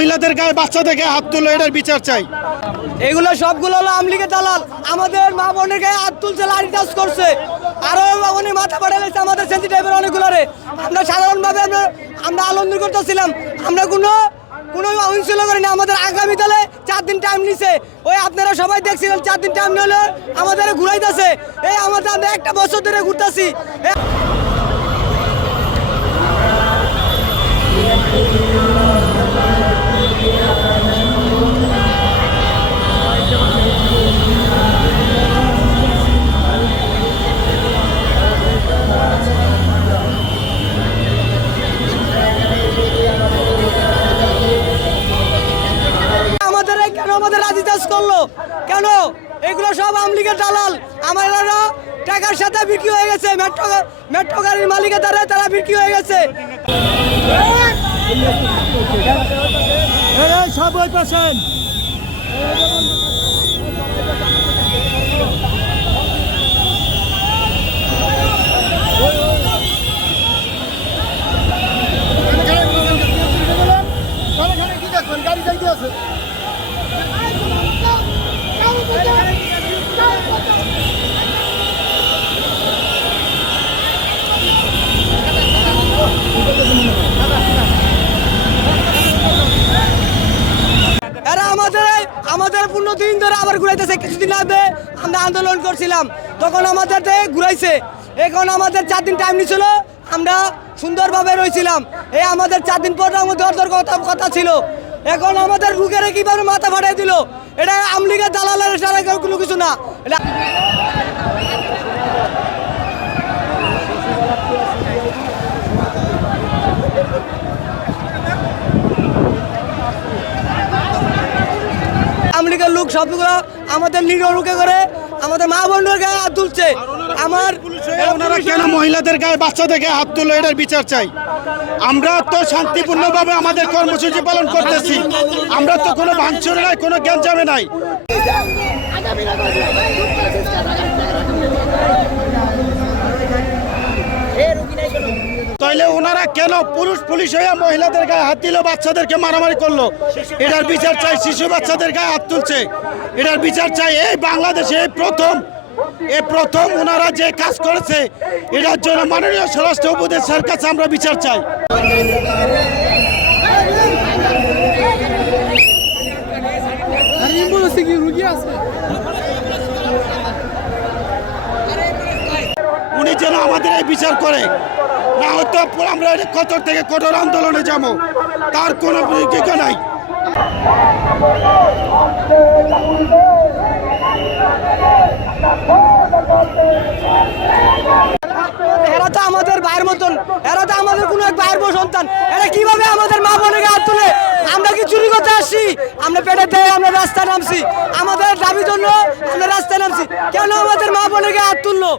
মহিলাদের গায়ে বাচ্চাদের গায়ে হাত তুললো, এটার বিচার চাই। এগুলো সবগুলো হলো আওয়ামী লীগের দালাল। আমাদের মা বোনের গায়ে হাত তুলছে, লাঠি চার্জ করছে, আরো অনেক মাথা ফাটা গেছে আমাদের সেন্সি টাইপের অনেকগুলো। আমরা সাধারণভাবে আমরা আনন্দ করতেছিলাম, আমরা কোনো অহিংসা করিনি। আমাদের আগামীকালে 4 দিন টাইম নিছে, ওই আপনারা সবাই দেখছিলেন 4 দিন টাইম নিলে আমাদের ঘুরাইতেছে। এই আমরা 1 বছর ধরে ঘুরতেছি। আমাদের রাজি চাষ করলো কেন? এগুলো সব আওয়ামী লীগের দালাল। আমারা টাকার সাথে বিক্রি হয়ে গেছে, মেট্রো গাড়ির মালিকের দ্বারা তারা বিক্রি হয়ে গেছে। সব ওই পাশেন গাড়ি যাইতে আছে। এরা আমাদের 15 দিন ধরে আবার ঘুরাইতেছে। কিছুদিন আগে আমরা আন্দোলন করছিলাম, তখন আমাদের ঘুরাইছে। এখন আমাদের 4 দিন টাইম নিছিল, আমরা সুন্দরভাবে রয়েছিলাম। এই আমাদের 4 দিন পর আমাদের কথা ছিল। এখন আমাদের রুগের কিভাবে মাথা ফাটাই দিল। এটা আওয়ামী লীগের দালালের সারা কোনো কিছু না। আওয়ামী লীগের লোক সবগুলো আমাদের নিরুকে করে আমাদের মা বোনের গায়ে হাত তুলছে। ওনারা কেন মহিলাদের গায়ে বাচ্চাদের গায়ে হাত তুললো, এটার বিচার চাই। আমরা তো শান্তিপূর্ণভাবে আমাদের কর্মসূচি পালন করতেছি, আমরা তো কোনো ভাঙচুরে নাই, কোনো গ্যাঞ্জামে নাই। তাইলে ওনারা কেন পুলিশ হয়ে মহিলাদের গায়ে হাত দিল, বাচ্চাদেরকে মারামারি করলো, এটার বিচার চাই। শিশু বাচ্চাদের গায়ে হাত তুলছে, এটার বিচার চাই। এই বাংলাদেশে এই প্রথম ওনারা যে কাজ করেছে, এটার জন্য মাননীয় স্বরাষ্ট্র উপদেষ্টার কাছে আমরা বিচার চাই। উনি যেন আমাদের এই বিচার করে, না হয়তো আমরা কঠোর থেকে কঠোর আন্দোলনে যাবো, তার কোনো বিজ্ঞ নাই। এরা তো আমাদের ভাইয়ের মতন, এরা তো আমাদের কোনো এক ভাইয়ের সন্তান। এরা কিভাবে আমাদের মা বোনের হাত তুলে? আমরা কি চুরি করতে আসছি? আমরা পেটেতে আমরা রাস্তায় নামছি, আমাদের দাবির জন্য আমরা রাস্তায় নামছি। কেন আমাদের মা বোনের হাত তুললো?